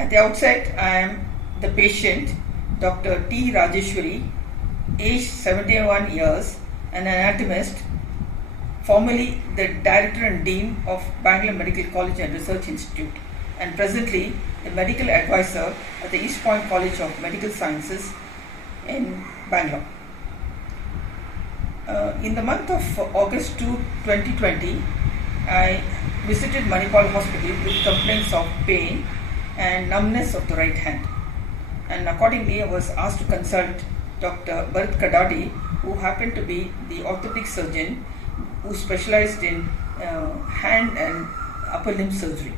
At the outset, I am the patient, Dr. T. Rajeshwari, aged 71 years, an anatomist, formerly the Director and Dean of Bangalore Medical College and Research Institute, and presently the Medical Advisor at the East Point College of Medical Sciences in Bangalore. In the month of August 2, 2020, I visited Manipal Hospital with complaints of pain and numbness of the right hand. And accordingly, I was asked to consult Dr. Bharat Kadadi, who happened to be the orthopedic surgeon who specialized in hand and upper limb surgery.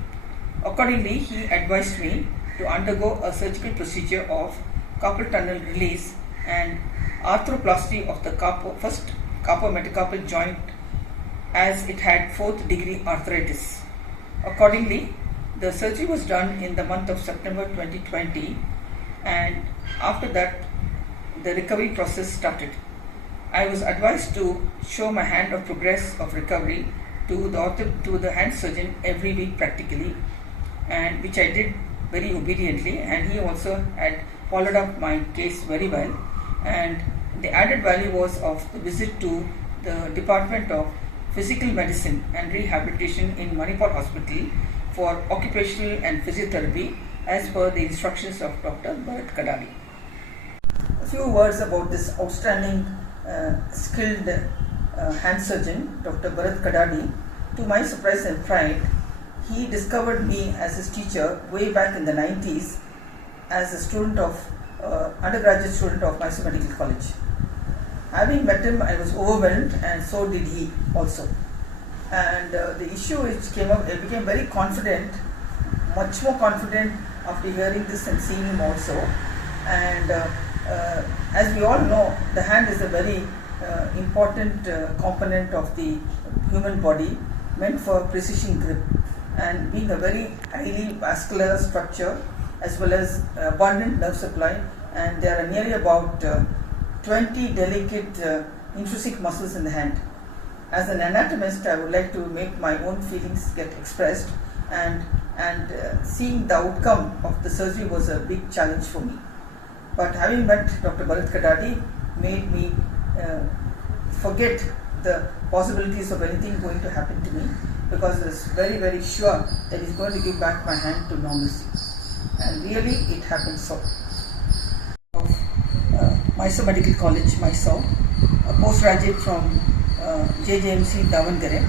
Accordingly, he advised me to undergo a surgical procedure of carpal tunnel release and arthroplasty of the first carpometacarpal joint, as it had 4th degree arthritis. Accordingly, the surgery was done in the month of September 2020, and after that the recovery process started. I was advised to show my hand of progress of recovery to the hand surgeon every week practically, and which I did very obediently, and he also had followed up my case very well. And the added value was of the visit to the Department of Physical Medicine and Rehabilitation in Manipal Hospital for occupational and physiotherapy as per the instructions of Dr. Bharat Kadadi. A few words about this outstanding skilled hand surgeon, Dr. Bharat Kadadi. To my surprise and pride, he discovered me as his teacher way back in the 90s as a student of undergraduate student of Mysore Medical College. Having met him, I was overwhelmed, and so did he also. And the issue which came up, I became very confident, much more confident after hearing this and seeing him also. And as we all know, the hand is a very important component of the human body, meant for precision grip, and being a very highly vascular structure as well as abundant nerve supply, and there are nearly about 20 delicate intrinsic muscles in the hand. As an anatomist, I would like to make my own feelings get expressed, and seeing the outcome of the surgery was a big challenge for me. But having met Dr. Bharat Kadadi made me forget the possibilities of anything going to happen to me, because I was very, very sure that he's going to give back my hand to normalcy. And really, it happened so. Mysore Medical College, Mysore, a postgraduate from JJMC Davangere,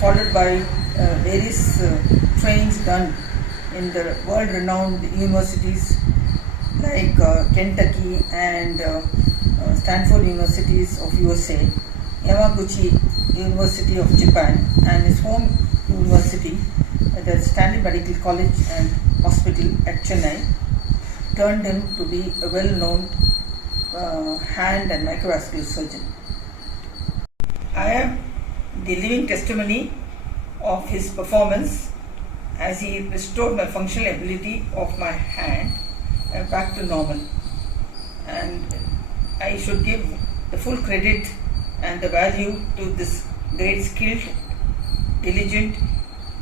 followed by various trainings done in the world-renowned universities like Kentucky and Stanford Universities of USA, Yamaguchi University of Japan, and his home university, the Stanley Medical College and Hospital at Chennai, turned him to be a well-known hand and microvascular surgeon. I am the living testimony of his performance, as he restored my functional ability of my hand back to normal. And I should give the full credit and the value to this great skilled, diligent,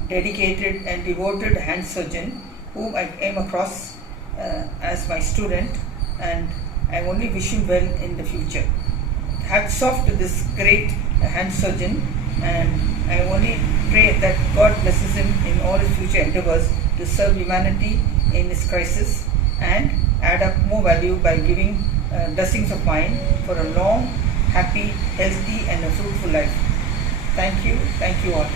dedicated and devoted hand surgeon whom I came across as my student, and I only wish him well in the future. Hats off to this great hand surgeon, and I only pray that God blesses him in all his future endeavors to serve humanity in this crisis and add up more value by giving blessings of mine for a long, happy, healthy and a fruitful life. Thank you all.